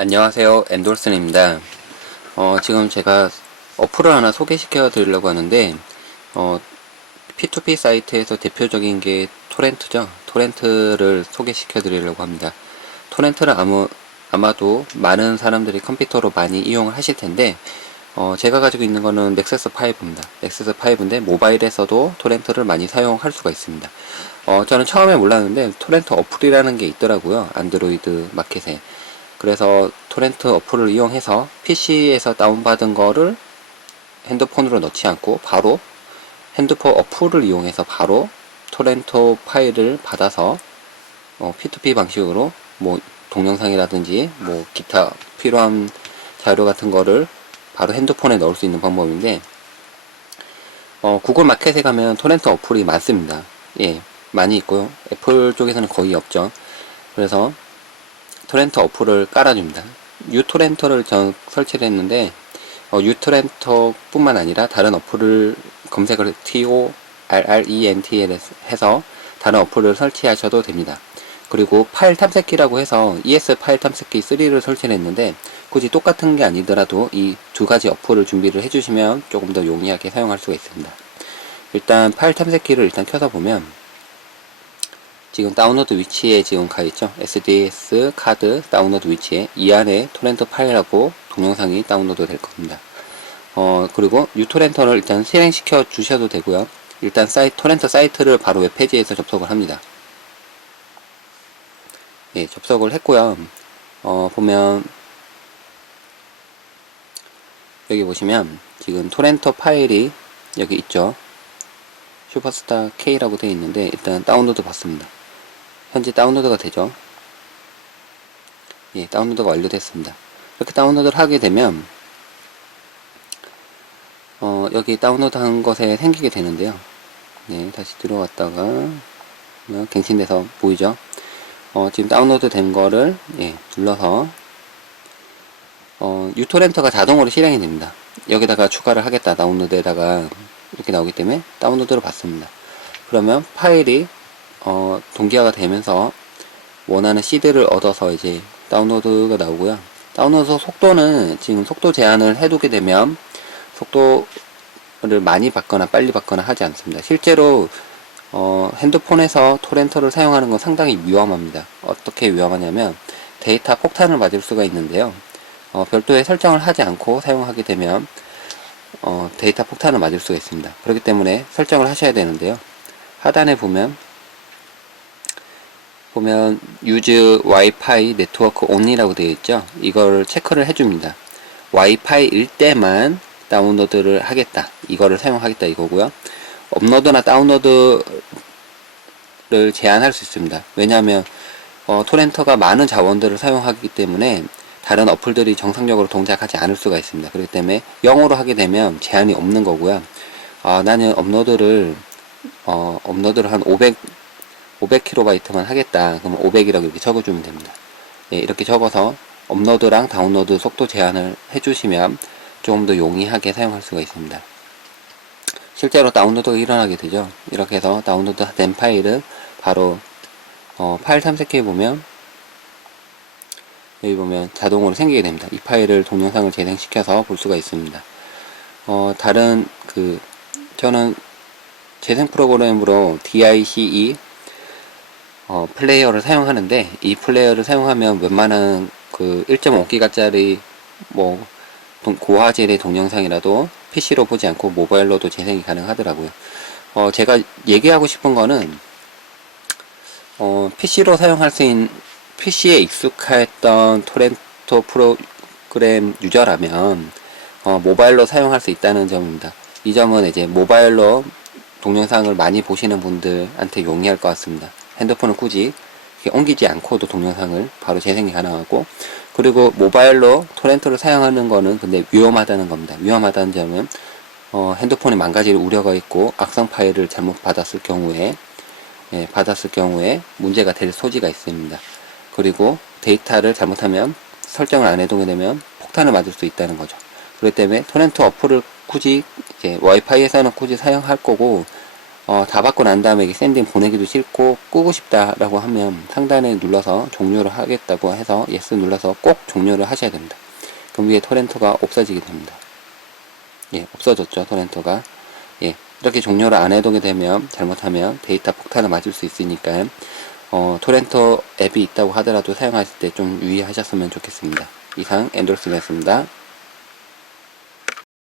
안녕하세요. 엔돌슨입니다. 어, 지금 제가 어플을 하나 소개시켜 드리려고 하는데, 어, P2P 사이트에서 대표적인 게 토렌트죠. 토렌트를 소개시켜 드리려고 합니다. 토렌트를 아무, 아마도 많은 사람들이 컴퓨터로 많이 이용을 하실 텐데, 어, 제가 가지고 있는 거는 넥서스 5입니다. 넥서스 5인데 모바일에서도 토렌트를 많이 사용할 수가 있습니다. 어, 저는 처음에 몰랐는데 토렌트 어플이라는 게 있더라고요. 안드로이드 마켓에. 그래서 토렌트 어플을 이용해서 PC에서 다운받은 거를 핸드폰으로 넣지 않고 바로 핸드폰 어플을 이용해서 바로 토렌토 파일을 받아서 어, P2P 방식으로 뭐 동영상이라든지 뭐 기타 필요한 자료 같은 거를 바로 핸드폰에 넣을 수 있는 방법인데 어, 구글 마켓에 가면 토렌트 어플이 많습니다. 예, 많이 있고요. 애플 쪽에서는 거의 없죠. 그래서 토렌트 어플을 깔아줍니다. 유토렌터를 전 설치를 했는데 어, 유토렌터 뿐만 아니라 다른 어플을 검색을 T-O-R-R-E-N-T 해서 다른 어플을 설치하셔도 됩니다. 그리고 파일 탐색기라고 해서 ES 파일 탐색기 3를 설치를 했는데 굳이 똑같은 게 아니더라도 이 두 가지 어플을 준비를 해주시면 조금 더 용이하게 사용할 수가 있습니다. 일단 파일 탐색기를 일단 켜서 보면 지금 다운로드 위치에 지금 가 있죠? SDS 카드 다운로드 위치에 이 안에 토렌트 파일하고 동영상이 다운로드 될 겁니다. 어 그리고 유토렌터를 일단 실행시켜 주셔도 되고요. 일단 사이트 토렌트 사이트를 바로 웹페이지에서 접속을 합니다. 예 접속을 했고요. 어 보면 여기 보시면 지금 토렌터 파일이 여기 있죠? 슈퍼스타 K라고 되어 있는데 일단 다운로드 받습니다 현재 다운로드가 되죠? 예 다운로드가 완료됐습니다. 이렇게 다운로드를 하게 되면 어, 여기 다운로드 한 것에 생기게 되는데요. 네 다시 들어왔다가 갱신돼서 보이죠? 어, 지금 다운로드 된 거를 예, 눌러서 어, 유토렌터가 자동으로 실행이 됩니다. 여기다가 추가를 하겠다. 다운로드에다가 이렇게 나오기 때문에 다운로드를 받습니다. 그러면 파일이 어, 동기화가 되면서 원하는 시드를 얻어서 이제 다운로드가 나오고요. 다운로드 속도는 지금 속도 제한을 해두게 되면 속도를 많이 받거나 빨리 받거나 하지 않습니다. 실제로 어, 핸드폰에서 토렌터를 사용하는 건 상당히 위험합니다. 어떻게 위험하냐면 데이터 폭탄을 맞을 수가 있는데요. 어, 별도의 설정을 하지 않고 사용하게 되면 어, 데이터 폭탄을 맞을 수가 있습니다. 그렇기 때문에 설정을 하셔야 되는데요. 하단에 보면 보면 use Wi-Fi 네트워크 only라고 되어 있죠. 이걸 체크를 해줍니다. 와이파이일 때만 다운로드를 하겠다. 이거를 사용하겠다 이거고요. 업로드나 다운로드를 제한할 수 있습니다. 왜냐하면 어, 토렌터가 많은 자원들을 사용하기 때문에 다른 어플들이 정상적으로 동작하지 않을 수가 있습니다. 그렇기 때문에 0으로 하게 되면 제한이 없는 거고요. 아, 나는 업로드를 어, 업로드를 한 500, 500kb만 하겠다. 그러면 500이라고 이렇게 적어주면 됩니다. 예, 이렇게 적어서 업로드랑 다운로드 속도 제한을 해주시면 조금 더 용이하게 사용할 수가 있습니다. 실제로 다운로드가 일어나게 되죠. 이렇게 해서 다운로드 된 파일을 바로 어, 파일 탐색해 보면 여기 보면 자동으로 생기게 됩니다. 이 파일을 동영상을 재생시켜서 볼 수가 있습니다. 어, 다른 그 저는 재생 프로그램으로 DICE 어, 플레이어를 사용하는데 이 플레이어를 사용하면 웬만한 그 1.5기가짜리 뭐 고화질의 동영상이라도 PC로 보지 않고 모바일로도 재생이 가능하더라고요. 어, 제가 얘기하고 싶은 거는 어, PC로 사용할 수 있는 PC에 익숙했던 토렌토 프로그램 유저라면 어, 모바일로 사용할 수 있다는 점입니다. 이 점은 이제 모바일로 동영상을 많이 보시는 분들한테 용이할 것 같습니다. 핸드폰을 굳이 옮기지 않고도 동영상을 바로 재생이 가능하고 그리고 모바일로 토렌트를 사용하는 거는 근데 위험하다는 겁니다. 위험하다는 점은 어, 핸드폰이 망가질 우려가 있고 악성 파일을 잘못 받았을 경우에 예, 받았을 경우에 문제가 될 소지가 있습니다. 그리고 데이터를 잘못하면 설정을 안 해두게 되면 폭탄을 맞을 수 있다는 거죠. 그렇기 때문에 토렌트 어플을 굳이 이제 와이파이에서는 굳이 사용할 거고 어, 다 받고 난 다음에 샌딩 보내기도 싫고 끄고 싶다라고 하면 상단에 눌러서 종료를 하겠다고 해서 예스 눌러서 꼭 종료를 하셔야 됩니다. 그럼 위에 토렌토가 없어지게 됩니다. 예, 없어졌죠, 토렌토가. 예, 이렇게 종료를 안 해두게 되면 잘못하면 데이터 폭탄을 맞을 수 있으니까 어, 토렌토 앱이 있다고 하더라도 사용하실 때 좀 유의하셨으면 좋겠습니다. 이상 엔돌스였습니다.